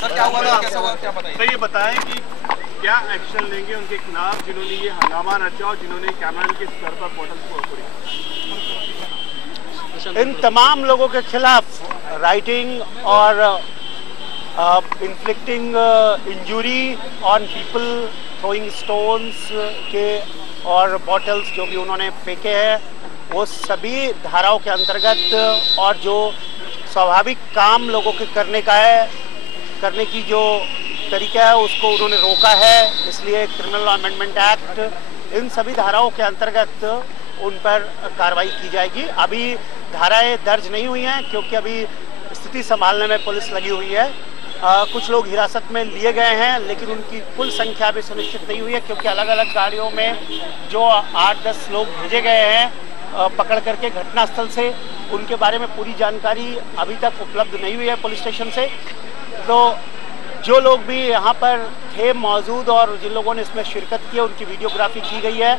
Sir क्या हुआ था, कैसा हुआ, क्या बताइए। सर ये बताएं कि क्या एक्शन लेंगे उनके खिलाफ जिन्होंने ये हंगामा रचा और जिन्होंने कैमरामैन के सर पर बोतल फोड़ी। इन तमाम लोगों के खिलाफ राइटिंग और inflicting injury on people, throwing stones के और बॉटल्स जो भी उन्होंने फेंके हैं, वो सभी धाराओं के अंतर्गत और जो स्वाभाविक काम लोगों के करने का है, करने की जो तरीका है उसको उन्होंने रोका है। इसलिए criminal law amendment act in सभी धाराओं के अंतर्गत उन पर कार्रवाई की जाएगी। अभी धाराएं दर्ज नहीं हुई हैं क्योंकि अभी स्थिति संभालने में पुलिस लगी हुई है। कुछ लोग हिरासत में लिए गए हैं लेकिन उनकी कुल संख्या अभी सुनिश्चित नहीं हुई है क्योंकि अलग अलग गाड़ियों में जो 8-10 लोग भेजे गए हैं पकड़ करके घटनास्थल से, उनके बारे में पूरी जानकारी अभी तक उपलब्ध नहीं हुई है पुलिस स्टेशन से। तो जो लोग भी यहाँ पर थे मौजूद और जिन लोगों ने इसमें शिरकत की है उनकी वीडियोग्राफी की गई है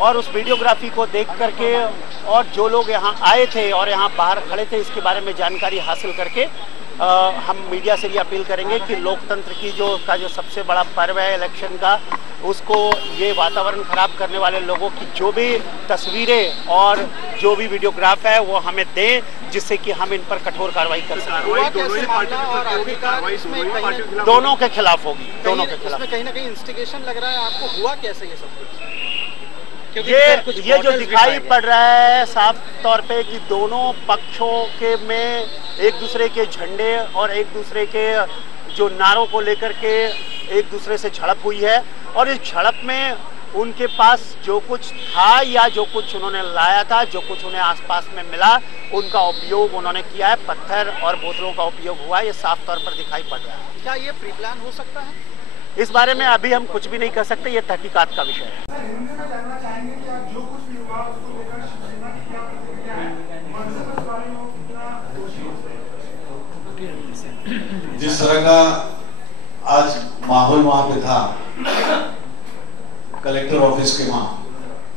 और उस वीडियोग्राफी को देख करके और जो लोग यहाँ आए थे और यहाँ बाहर खड़े थे इसके बारे में जानकारी हासिल करके हम मीडिया से ये अपील करेंगे कि लोकतंत्र की जो सबसे बड़ा पर्व है इलेक्शन का, उसको ये वातावरण खराब करने वाले लोगों की जो भी तस्वीरें और जो भी वीडियोग्राफ है वो हमें दें, जिससे कि हम इन पर कठोर कार्रवाई कर सकें। दोनों के खिलाफ होगी, दोनों के खिलाफ। कहीं ना कहीं इंस्टिगेशन लग रहा है आपको, हुआ कैसे ये सब कुछ? ये जो दिखाई पड़ रहा है साफ तौर पे कि दोनों पक्षों के में एक दूसरे के झंडे और एक दूसरे के जो नारों को लेकर के एक दूसरे से झड़प हुई है और इस झड़प में उनके पास जो कुछ था या जो कुछ उन्होंने लाया था, जो कुछ उन्हें आसपास में मिला, उनका उपयोग उन्होंने किया है। पत्थर और बोतलों का उपयोग हुआ है, ये साफ तौर पर दिखाई पड़ रहा है। क्या ये प्री प्लान हो सकता है? इस बारे में अभी हम कुछ भी नहीं कर सकते, ये तहकीकात का विषय है। जिस तरह का आज माहौल वहां पे था कलेक्टर ऑफिस के वहां,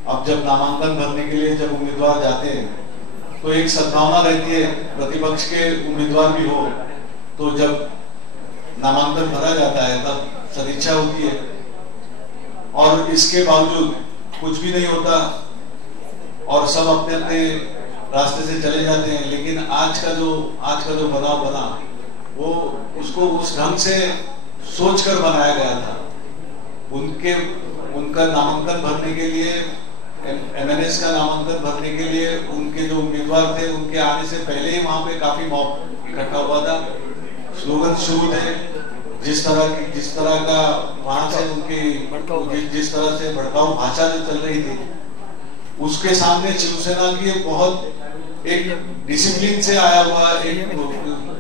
अब जब नामांकन भरने के लिए जब उम्मीदवार जाते हैं तो एक सद्भावना रहती है, प्रतिपक्ष के उम्मीदवार भी हो तो जब नामांकन भरा जाता है तब सदिच्छा होती है और इसके बावजूद कुछ भी नहीं होता और सब अपने अपने रास्ते से चले जाते हैं। लेकिन आज का जो बनाव बना वो उसको उस ढंग से सोचकर बनाया गया था। उनका नामांकन भरने के लिए, एमएनएस का नामांकन भरने के लिए उनके जो उम्मीदवार थे उनके आने से पहले ही वहां पे काफी मॉब इकट्ठा हुआ था। स्लोगन शुरू थे, जिस तरह का वहां से उनकी जिस तरह से भड़काऊ भाषा जो चल रही थी उसके सामने शिवसेना की बहुत एक डिसिप्लिन से आया हुआ एक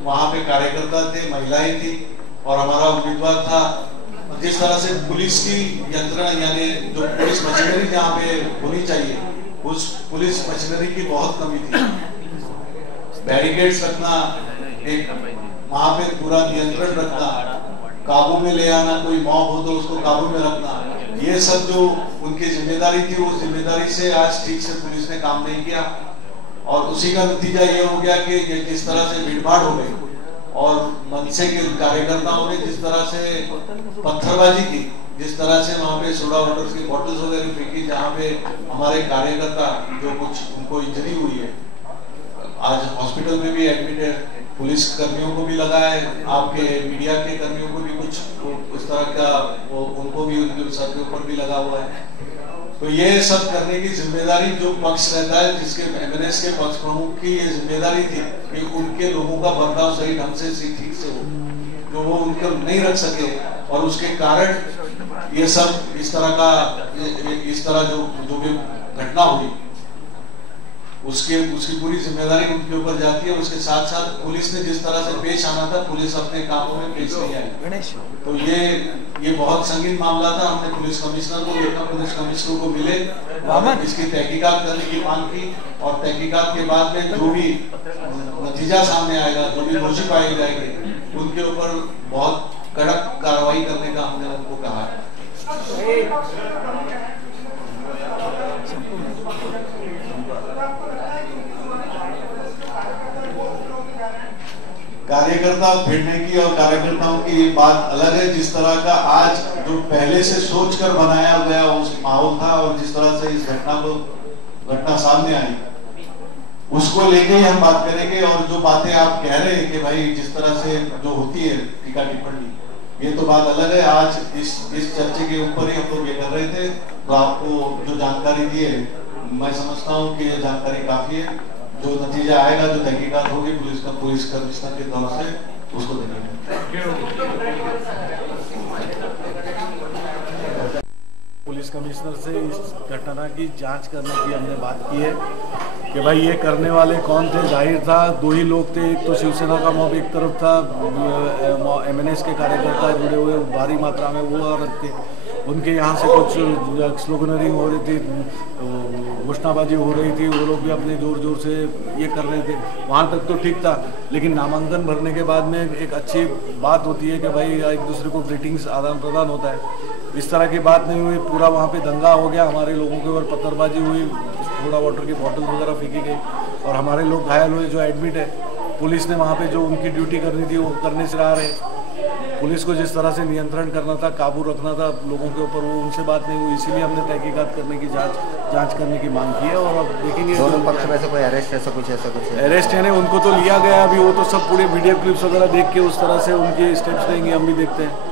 वहां पे कार्यकर्ता थे, महिलाएं थी और हमारा उम्मीदवार था। जिस तरह से पुलिस की यंत्रणा यानी जो पुलिस मशीनरी जहाँ पे होनी चाहिए उस पुलिस मशीनरी की बहुत कमी थी। बैरिकेड्स रखना, एक वहां पे पूरा नियंत्रण रखना, काबू में ले आना, कोई मॉब हो तो उसको काबू में रखना, ये सब जो उनकी जिम्मेदारी थी उस जिम्मेदारी से आज ठीक से पुलिस ने काम नहीं किया और उसी का नतीजा ये हो गया कि जिस तरह से भीड़भाड़ हो गई और मनसे के कार्यकर्ताओं ने जिस तरह से पत्थरबाजी की, जिस तरह से वहां पे सोडा वाटर्स की बॉटल्स वगैरह फेंकी, जहाँ पे हमारे कार्यकर्ता जो कुछ उनको इंजरी हुई है, आज हॉस्पिटल में भी एडमिट है, पुलिस कर्मियों को भी लगा है, आपके मीडिया के कर्मियों को भी कुछ इस तरह का उनको भी उनके सर के ऊपर भी लगा हुआ है। तो ये सब करने की जिम्मेदारी जो पक्ष रहता है, जिसके एमएनएस के पक्ष प्रमुख की ये जिम्मेदारी थी कि उनके लोगों का बर्ताव सही ढंग से ठीक से हो, जो वो उनको नहीं रख सके और उसके कारण ये सब इस तरह जो भी घटना हुई उसकी पूरी जिम्मेदारी उनके ऊपर जाती है। उसके साथ साथ पुलिस ने जिस तरह से पेश आना था, पुलिस अपने कामों में पेश नहीं आई। तो ये बहुत संगीन मामला था। हमने पुलिस कमिश्नर को देखा, पुलिस कमिश्नर को मिले, इसकी तहकीकात करने की मांग की और तहकीकात के बाद में जो भी नतीजा सामने आएगा, जो भी दोषी पाए जाएंगे, उनके ऊपर बहुत कड़क कार्रवाई करने का हमने उनको कहा है। कार्यकर्ता भिड़ने की और कार्यकर्ताओं की बात अलग है। जिस तरह का आज जो पहले से सोचकर बनाया गया उस माहौल था और जिस तरह से इस घटना सामने आई उसको लेके ही हम बात करेंगे। और जो बातें आप कह रहे हैं कि भाई जिस तरह से जो होती है टीका टिप्पणी, ये तो बात अलग है। आज इस चर्चे के ऊपर ही हम लोग ये कर रहे थे, तो आपको जो जानकारी दी है मैं समझता हूँ कि ये जानकारी काफी है। जो नतीजा आएगा, जो तहकीकात होगी पुलिस कमिश्नर के तौर से उसको देंगे। पुलिस कमिश्नर से इस घटना की जांच करने की हमने बात की है कि भाई ये करने वाले कौन थे। जाहिर था दो ही लोग थे, एक तो शिवसेना का मॉब एक तरफ था, MNS के कार्यकर्ता जुड़े हुए भारी मात्रा में वो औरत थे। उनके यहाँ से कुछ स्लोगनरिंग हो रही थी, घोषणाबाजी हो रही थी, वो लोग भी अपने जोर से ये कर रहे थे। वहाँ तक तो ठीक था, लेकिन नामांकन भरने के बाद में एक अच्छी बात होती है कि भाई एक दूसरे को ग्रीटिंग्स आदान प्रदान होता है। इस तरह की बात नहीं हुई, पूरा वहाँ पे दंगा हो गया, हमारे लोगों के ऊपर पत्थरबाजी हुई, थोड़ा वाटर की बॉटल वगैरह फेंकी गई और हमारे लोग घायल हुए जो एडमिट है। पुलिस ने वहाँ पे जो उनकी ड्यूटी करनी थी वो करने से रहा रहे। पुलिस को जिस तरह से नियंत्रण करना था, काबू रखना था लोगों के ऊपर, वो उनसे बात नहीं हुई। इसीलिए हमने तहकीकात करने की जांच करने की मांग की है। और अब देखेंगे दोनों पक्ष में से कोई अरेस्ट ऐसा कुछ अरेस्ट है नहीं, उनको तो लिया गया। अभी वो तो सब पूरे वीडियो क्लिप्स वगैरह देख के उस तरह से उनके स्टेप्स लेंगे, हम भी देखते हैं।